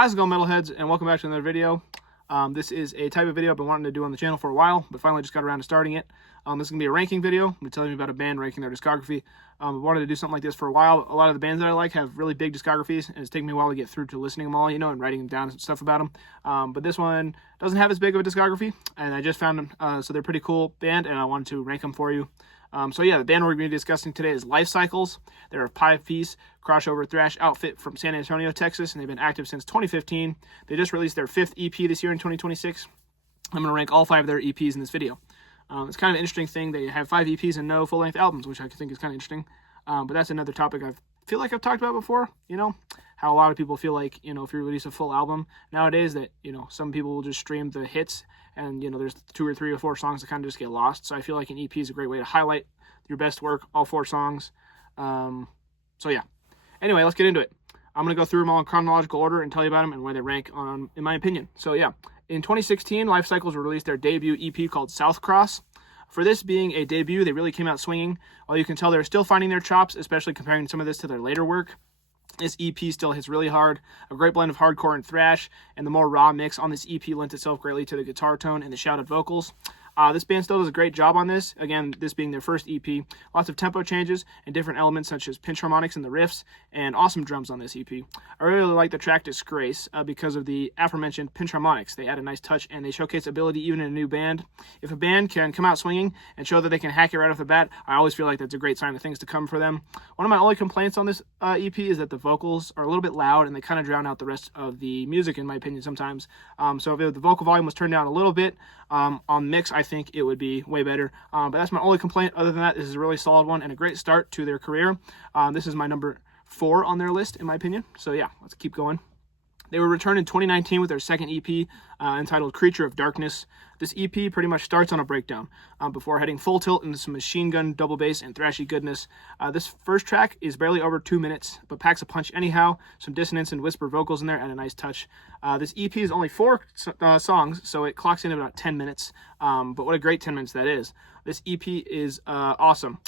How's it going, metalheads, and welcome back to another video. This is a type of video I've been wanting to do on the channel for a while, but finally just got around to starting it. This is going to be a ranking video. I'm going to tell you about a band ranking their discography. I wanted to do something like this for a while. A lot of the bands that I like have really big discographies, and it's taken me a while to get through to listening to them all, and writing them down and stuff about them. But this one doesn't have as big of a discography, and I just found them, so they're a pretty cool band, and I wanted to rank them for you. The band we're going to be discussing today is Life Cycles. They're a 5-piece crossover thrash outfit from San Antonio, Texas, and they've been active since 2015. They just released their 5th EP this year in 2026. I'm going to rank all 5 of their EPs in this video. It's kind of an interesting thing. They have 5 EPs and no full-length albums, which I think is kind of interesting. But that's another topic I feel like I've talked about before, how a lot of people feel like, if you release a full album nowadays that, some people will just stream the hits and, there's 2 or 3 or 4 songs that kind of just get lost. So I feel like an EP is a great way to highlight your best work, all 4 songs. Anyway, let's get into it. I'm going to go through them all in chronological order and tell you about them and where they rank in my opinion. In 2016, Life Cycles released their debut EP called South Cross. For this being a debut, they really came out swinging. While you can tell they're still finding their chops, especially comparing some of this to their later work, this EP still hits really hard. A great blend of hardcore and thrash, and the more raw mix on this EP lent itself greatly to the guitar tone and the shouted vocals. This band still does a great job on this. Again, this being their first EP. Lots of tempo changes and different elements such as pinch harmonics in the riffs and awesome drums on this EP. I really like the track Disgrace because of the aforementioned pinch harmonics. They add a nice touch and they showcase ability even in a new band. If a band can come out swinging and show that they can hack it right off the bat, I always feel like that's a great sign of things to come for them. One of my only complaints on this EP is that the vocals are a little bit loud and they kind of drown out the rest of the music in my opinion sometimes. So if the vocal volume was turned down a little bit on mix, I think it would be way better. But that's my only complaint. Other than that, this is a really solid one and a great start to their career. This is my number 4 on their list, in my opinion. Let's keep going. They were returned in 2019 with their second EP entitled Creature of Darkness. This EP pretty much starts on a breakdown before heading full tilt into some machine gun, double bass, and thrashy goodness. This first track is barely over 2 minutes, but packs a punch anyhow. Some dissonance and whisper vocals in there and a nice touch. This EP is only 4 songs, so it clocks in at about 10 minutes. But what a great 10 minutes that is. This EP is awesome.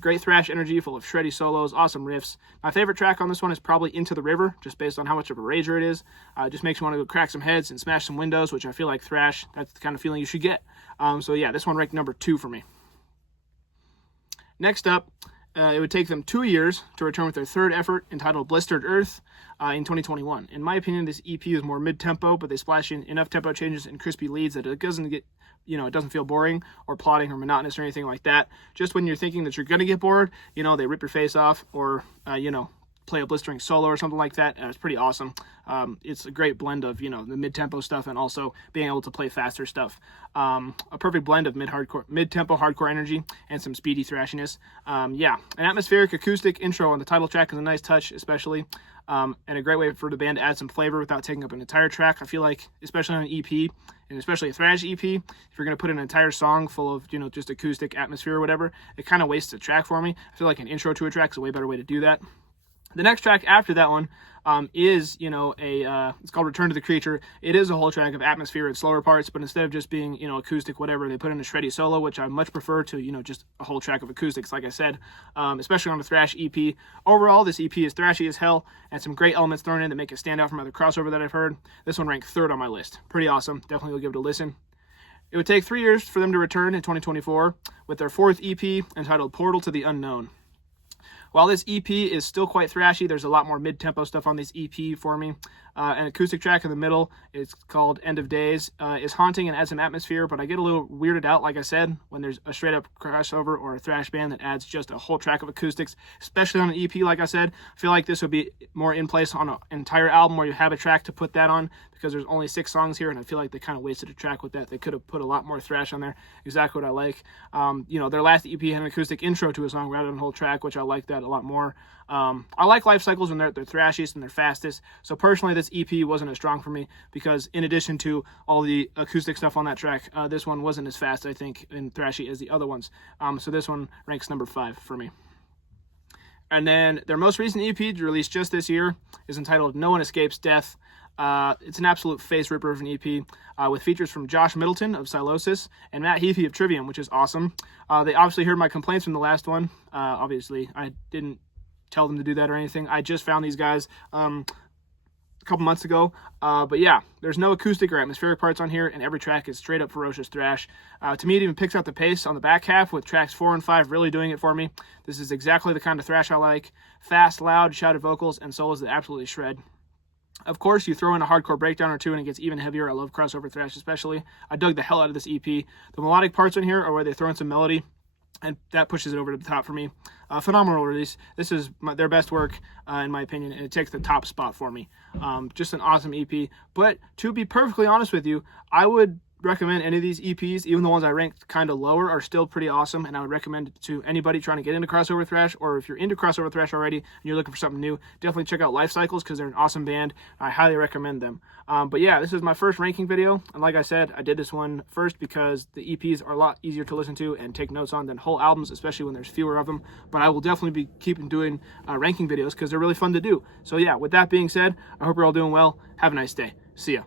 Great thrash energy, full of shreddy solos, awesome riffs. My favorite track on this one is probably Into the River, just based on how much of a rager it is. It just makes you want to go crack some heads and smash some windows, which I feel like thrash, that's the kind of feeling you should get. This one ranked number 2 for me. Next up, it would take them 2 years to return with their third effort entitled Blistered Earth in 2021. In my opinion, this EP is more mid-tempo, but they splash in enough tempo changes and crispy leads that it doesn't get, it doesn't feel boring or plotting or monotonous or anything like that. Just when you're thinking that you're going to get bored, they rip your face off or, play a blistering solo or something like that. It's pretty awesome. It's a great blend of, the mid-tempo stuff and also being able to play faster stuff. A perfect blend of mid-tempo hardcore energy and some speedy thrashiness. An atmospheric acoustic intro on the title track is a nice touch, especially. And a great way for the band to add some flavor without taking up an entire track. I feel like, especially on an EP, and especially a thrash EP, if you're going to put an entire song full of, just acoustic atmosphere or whatever, it kind of wastes a track for me. I feel like an intro to a track is a way better way to do that. The next track after that one is, it's called Return to the Creature. It is a whole track of atmosphere and slower parts, but instead of just being, acoustic, whatever, they put in a shreddy solo, which I much prefer to, just a whole track of acoustics, like I said, especially on the thrash EP. Overall, this EP is thrashy as hell, and some great elements thrown in that make it stand out from other crossover that I've heard. This one ranked 3rd on my list. Pretty awesome. Definitely will give it a listen. It would take 3 years for them to return in 2024 with their 4th EP entitled Portal to the Unknown. While this EP is still quite thrashy, there's a lot more mid-tempo stuff on this EP for me. An acoustic track in the middle, it's called End of Days, is haunting and adds some atmosphere, but I get a little weirded out, like I said, when there's a straight-up crossover or a thrash band that adds just a whole track of acoustics, especially on an EP, like I said. I feel like this would be more in place on an entire album where you have a track to put that on, because there's only 6 songs here, and I feel like they kind of wasted a track with that. They could have put a lot more thrash on there, exactly what I like. Their last EP had an acoustic intro to a song rather than a whole track, which I like that a lot more. I like Life Cycles when they're at their thrashiest and their fastest, so personally this EP wasn't as strong for me because in addition to all the acoustic stuff on that track, this one wasn't as fast, I think, and thrashy as the other ones. So this one ranks number 5 for me. And then their most recent EP, released just this year, is entitled No One Escapes Death. It's an absolute face ripper of an EP with features from Josh Middleton of Silosis and Matt Heafy of Trivium, which is awesome. They obviously heard my complaints from the last one. Obviously, I didn't tell them to do that or anything. I just found these guys a couple months ago. But yeah, there's no acoustic or atmospheric parts on here, and every track is straight up ferocious thrash. To me, it even picks out the pace on the back half, with tracks 4 and 5 really doing it for me. This is exactly the kind of thrash I like: fast, loud, shouted vocals, and solos that absolutely shred. Of course, you throw in a hardcore breakdown or two and it gets even heavier. I love crossover thrash especially. I dug the hell out of this EP. The melodic parts in here are where they throw in some melody, and that pushes it over to the top for me. Phenomenal release. This is their best work, in my opinion, and it takes the top spot for me. Just an awesome EP. But to be perfectly honest with you, I would recommend any of these EPs. Even the ones I ranked kind of lower are still pretty awesome, and I would recommend it to anybody trying to get into crossover thrash, or if you're into crossover thrash already and you're looking for something new, definitely check out Life Cycles, because they're an awesome band. I highly recommend them. But yeah, this is my first ranking video, and like I said, I did this one first because the EPs are a lot easier to listen to and take notes on than whole albums, especially when there's fewer of them. But I will definitely be keeping doing ranking videos because they're really fun to do. So yeah, with that being said, I hope you're all doing well. Have a nice day. See ya.